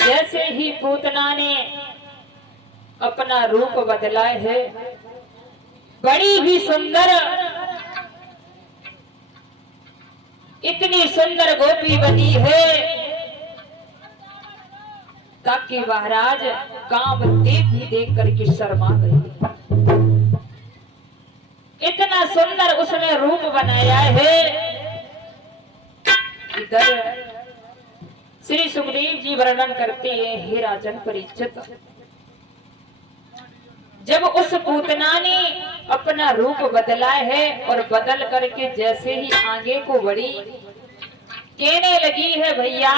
जैसे ही पूतना ने अपना रूप बदला है, बड़ी ही सुंदर, इतनी सुंदर गोपी बनी है ताकि महाराज कामदेव भी देख करके शर्मा गए। इतना सुंदर उसने रूप बनाया है। इधर श्री सुखदेव जी वर्णन करते हैं, हे राजन परीक्षित, जब उस पूतना ने अपना रूप बदला है और बदल करके जैसे ही आगे को बढ़ी, कहने लगी है भैया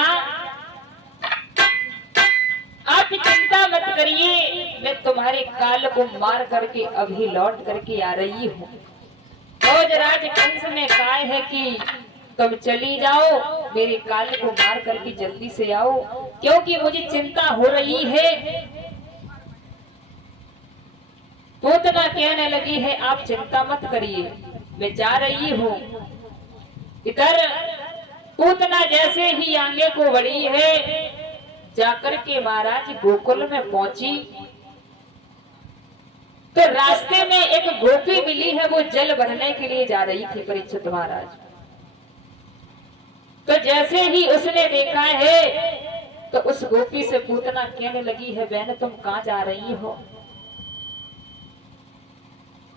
आप चिंता मत करिए, मैं तुम्हारे काल को मार करके अभी लौट करके आ रही हूँ। भोजराज कंस ने कहा है कि तुम चली जाओ, मेरे काल को मार करके जल्दी से आओ, क्योंकि मुझे चिंता हो रही है। पूतना कहने लगी है आप चिंता मत करिए, मैं जा रही हूँ। इधर पूतना जैसे ही आगे को बढ़ी है, जाकर के महाराज गोकुल में पहुंची तो रास्ते में एक गोपी मिली है, वो जल भरने के लिए जा रही थी परीक्षित महाराज। तो जैसे ही उसने देखा है तो उस गोपी से पूतना कहने लगी है बहन तुम कहाँ जा रही हो?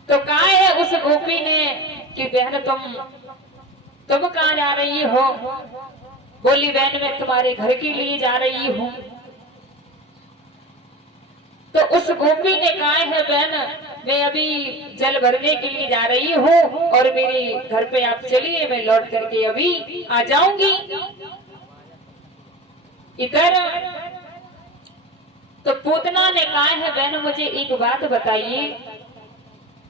तो कहा है उस गोपी ने कि बहन तुम कहाँ जा रही हो? बोली बहन मैं तुम्हारे घर के लिए जा रही हूँ। तो उस गोपी ने कहा है बहन मैं अभी जल भरने के लिए जा रही हूँ और मेरे घर पे आप चलिए, मैं लौट करके अभी आ जाऊंगी। इधर तो पूतना ने कहा है बहन मुझे एक बात बताइए,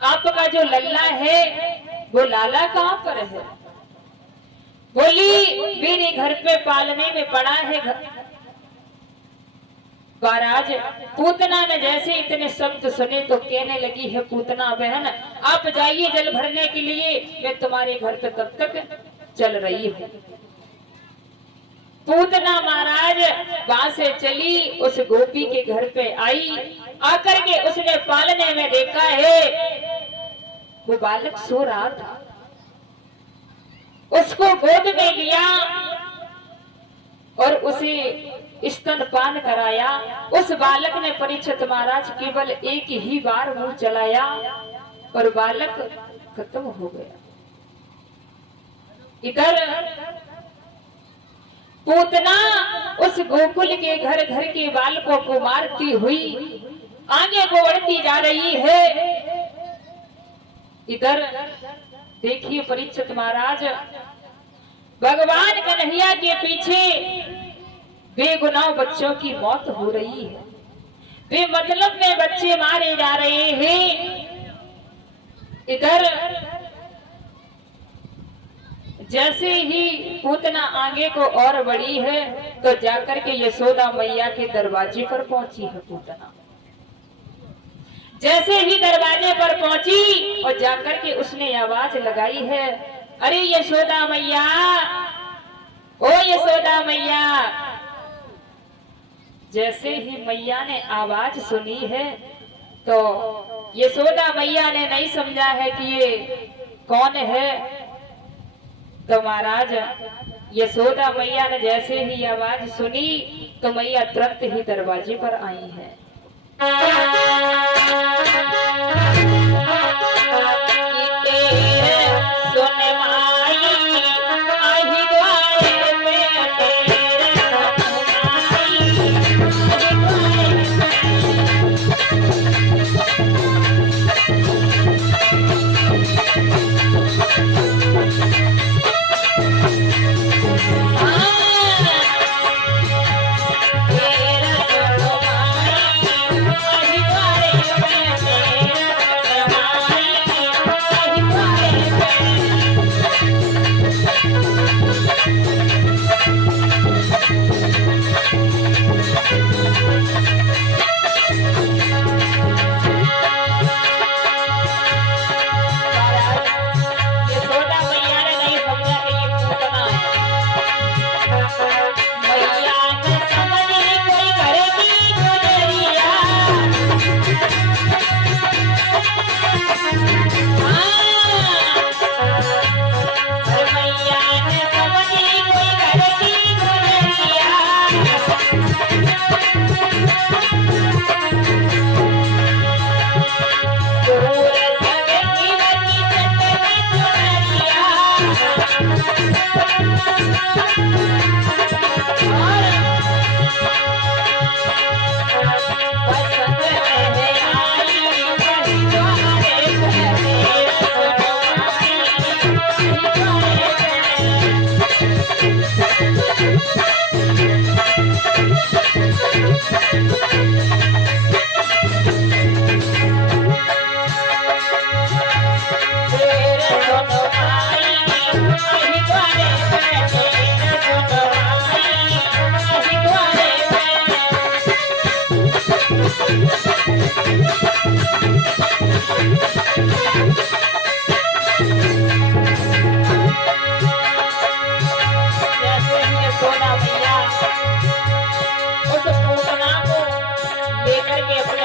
आपका जो लल्ला है वो लाला कहाँ पर है? बोली मेरे घर पे पालने में पड़ा है। महाराज पूतना ने जैसे इतने शब्द सुने तो कहने लगी है पूतना बहन आप जाइए जल भरने के लिए, मैं तुम्हारे घर पे तब तक चल रही हूँ। पूतना महाराज वहां से चली, उस गोपी के घर पे आई, आकर के उसने पालने में देखा है वो बालक सो रहा था, उसको गोद में लिया और उसे स्तनपान कराया। उस बालक ने परीक्षित महाराज केवल एक ही बार मुंह चलाया और बालक खत्म हो गया। इधर पूतना उस गोकुल के घर घर के बालकों को मारती हुई आगे को बढ़ती जा रही है। इधर देखिए परीक्षित महाराज, भगवान कन्हैया के पीछे बेगुनाह बच्चों की मौत हो रही है, बेमतलब में बच्चे मारे जा रहे हैं। इधर जैसे ही पूतना आगे को और बढ़ी है तो जाकर के यशोदा मैया के दरवाजे पर पहुंची है। पूतना जैसे ही दरवाजे पर पहुंची और जाकर के उसने आवाज लगाई है, अरे यशोदा मैया, ओ यशोदा मैया। जैसे ही मैया ने आवाज सुनी है तो यशोदा मैया ने नहीं समझा है कि ये कौन है। तो महाराज यशोदा मैया ने जैसे ही आवाज सुनी तो मैया तुरंत ही दरवाजे पर आई है।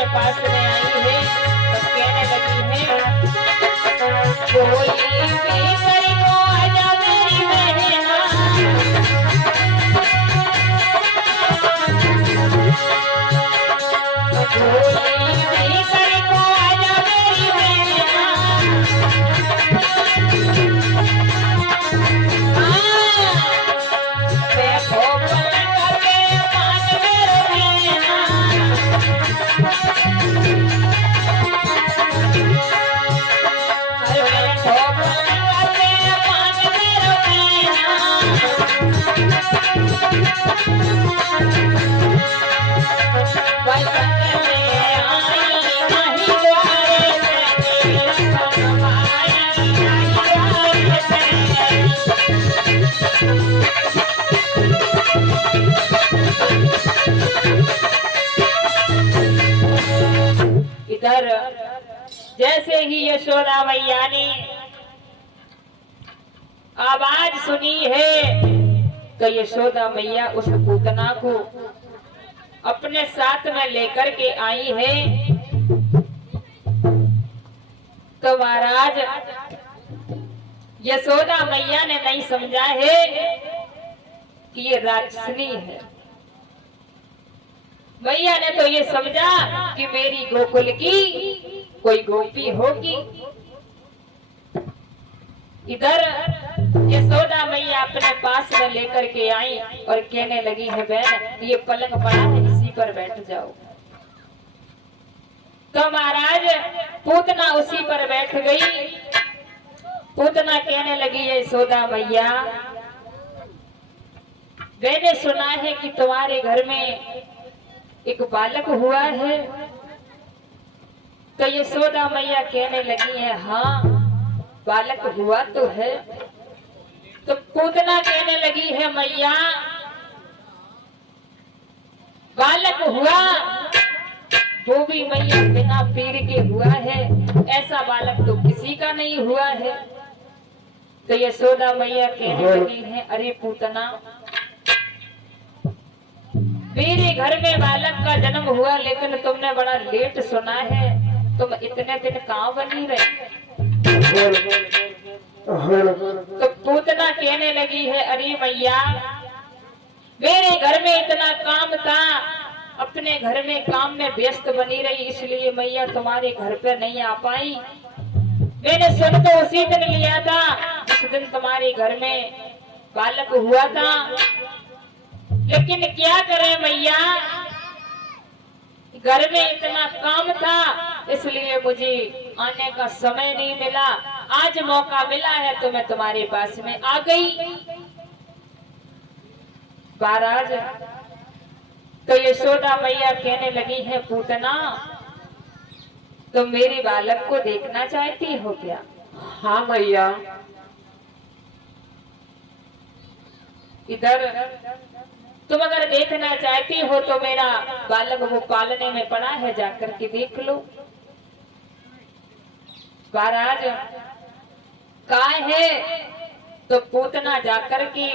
पास में आई है तो कहने लगी है, कोई भी मेरी को आजा मेरी बहना, कोई भी मेरी को आजा मेरी बहना, देखो पलट के मान मेरे बहना, इधर जैसे ही यशोदा मैया ने आवाज सुनी है तो यशोदा मैया उस पूतना को अपने साथ में लेकर के आई है। तो महाराज यशोदा मैया ने नहीं समझा है कि ये राक्षसनी है। मैया ने तो ये समझा कि मेरी गोकुल की कोई गोपी होगी। इधर यशोदा मैया अपने पास में लेकर के आई और कहने लगी है बहन ये पलंग पड़ा है इसी पर बैठ जाओ। तो महाराज पूतना उसी पर बैठ गई। पूतना कहने लगी है यशोदा मैया मैंने सुना है कि तुम्हारे घर में एक बालक हुआ है। तो यशोदा मैया कहने लगी है हाँ बालक हुआ तो है। तो पूतना कहने लगी है मैया बालक हुआ वो भी मैया बिना पीर के हुआ है, ऐसा बालक तो किसी का नहीं हुआ है। तो यशोदा मैया कहने लगी है अरे पूतना मेरे घर में बालक का जन्म हुआ लेकिन तुमने बड़ा लेट सुना है, तुम इतने दिन कहाँ बनी रही। तो पूतना कहने लगी है अरे मैया मेरे घर में इतना काम था, अपने घर में काम में व्यस्त बनी रही इसलिए मैया तुम्हारे घर पे नहीं आ पाई। मैंने सुन तो उसी दिन लिया था उस दिन तुम्हारे घर में बालक हुआ था, लेकिन क्या करें मैया घर में इतना काम था इसलिए मुझे आने का समय नहीं मिला। आज मौका मिला है तो मैं तुम्हारे पास में आ गई। महाराज तो यशोदा मैया कहने लगी है पूतना तुम मेरे बालक को देखना चाहती हो क्या। हाँ मैया। इधर तुम अगर देखना चाहती हो तो मेरा बालक वो पालने में पड़ा है जाकर के देख लो। महाराज कहा है तो पूतना जाकर के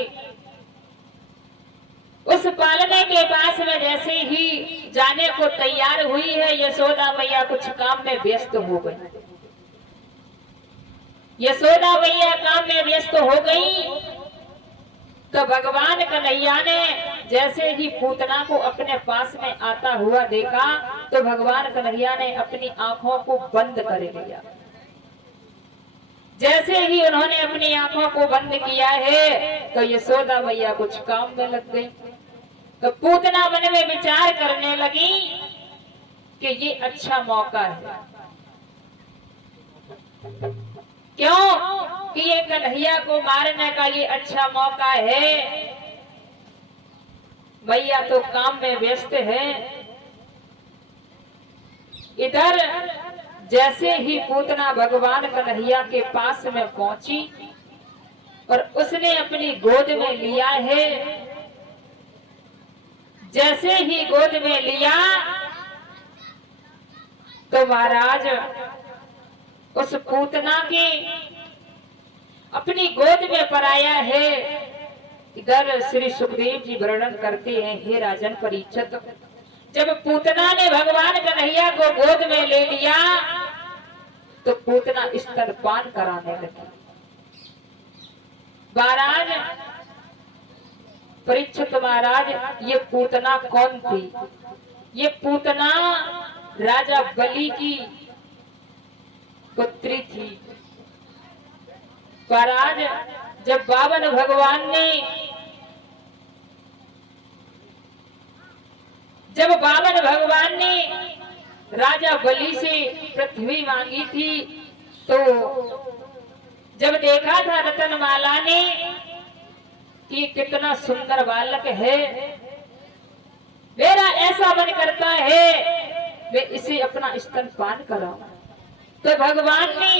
उस पालने के पास में जैसे ही जाने को तैयार हुई है यशोदा मैया कुछ काम में व्यस्त हो गई। यशोदा मैया काम में व्यस्त हो गई तो भगवान कन्हैया ने जैसे ही पूतना को अपने पास में आता हुआ देखा तो भगवान कन्हैया ने अपनी आंखों को बंद कर लिया। जैसे ही उन्होंने अपनी आंखों को बंद किया है तो यशोदा मैया कुछ काम में लग गई। तो पूतना मन में विचार करने लगी कि ये अच्छा मौका है। क्यों कि ये कन्हैया को मारने का ये अच्छा मौका है। भैया तो काम में व्यस्त है। इधर जैसे ही पूतना भगवान कन्हैया के पास में पहुंची और उसने अपनी गोद में लिया है, जैसे ही गोद में लिया तो महाराज उस पूतना के अपनी गोद में पराया है। इधर श्री सुखदेव जी वर्णन करते हैं हे राजन परीक्षित जब पूतना ने भगवान कन्हैया को गोद में ले लिया तो पूतना स्तनपान कराने लगी। महाराज परीक्षित महाराज ये पूतना कौन थी। ये पूतना राजा बलि की पुत्री थी। महाराज जब बावन भगवान ने राजा बलि से पृथ्वी मांगी थी तो जब देखा था रतनमाला ने कि कितना सुंदर बालक है, मेरा ऐसा मन करता है मैं इसे अपना स्तनपान कराऊं। तो भगवान ने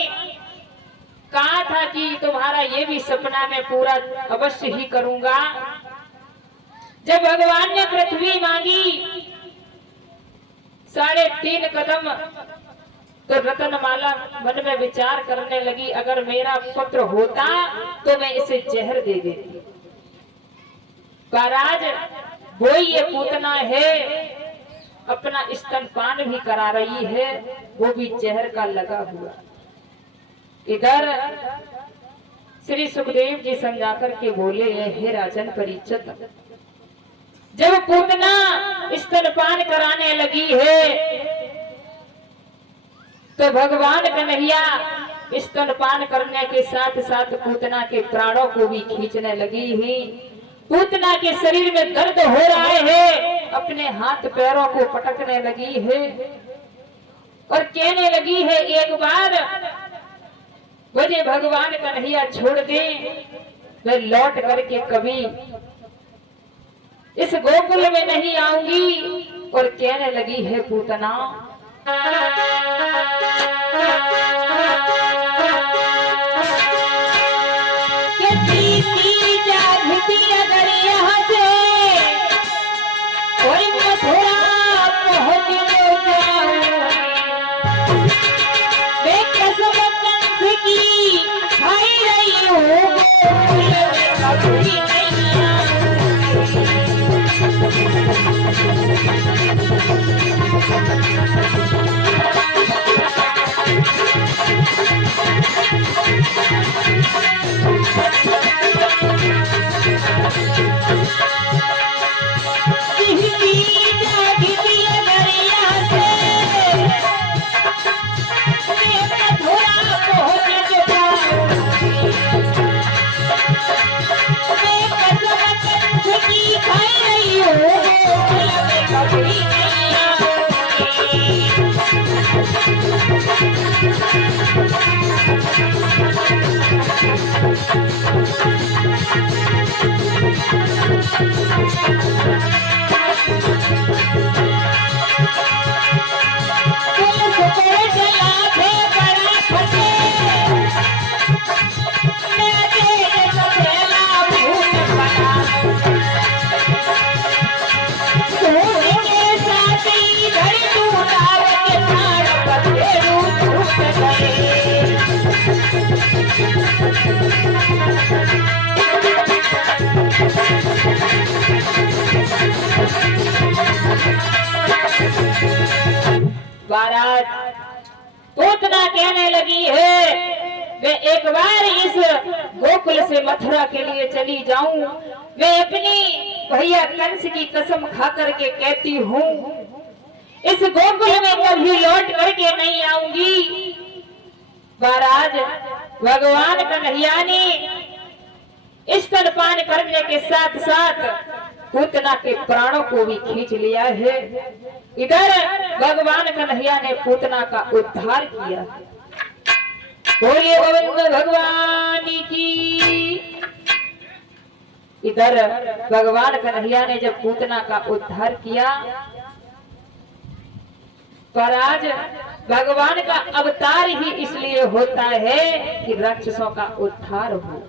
कहा था कि तुम्हारा ये भी सपना मैं पूरा अवश्य ही करूंगा। जब भगवान ने पृथ्वी मांगी 3.5 कदम तो रतनमाला मन में विचार करने लगी अगर मेरा पुत्र होता तो मैं इसे जहर दे देती। महाराज वो ये पूतना है अपना स्तनपान भी करा रही है, वो भी जहर का लगा हुआ। इधर श्री सुखदेव जी समझा करके बोले हे राजन परीक्षित जब पूतना स्तनपान कराने लगी है तो भगवान कन्हैया स्तनपान करने के साथ साथ पूतना के प्राणों को भी खींचने लगी है। पूतना के शरीर में दर्द हो रहा है, अपने हाथ पैरों को पटकने लगी है और कहने लगी है, एक बार मुझे भगवान कन्हैया छोड़ दे, मैं लौट करके कभी इस गोकुल में नहीं आऊंगी। और कहने लगी है पूतना, अगर यहाँ से कोई मथुरा पहुंच जाऊं, मैं कसम कंस की खाई रही हूँ, कभी नहीं बारात पूतना कहने लगी है, मैं एक बार इस गोकुल से मथुरा के लिए चली जाऊं, मैं अपनी भैया कंस की कसम खा करके कहती हूँ, इस गोकुल में कभी लौट करके नहीं आऊंगी। महाराज भगवान कन्हैया ने स्तनपान करने के साथ साथ पूतना के प्राणों को भी खींच लिया है। इधर भगवान कन्हैया ने पूतना का उद्धार किया। बोलिए गोविंद भगवान की। इधर भगवान कन्हैया ने जब पूतना का उद्धार किया, पर आज भगवान का अवतार ही इसलिए होता है कि राक्षसों का उद्धार हो।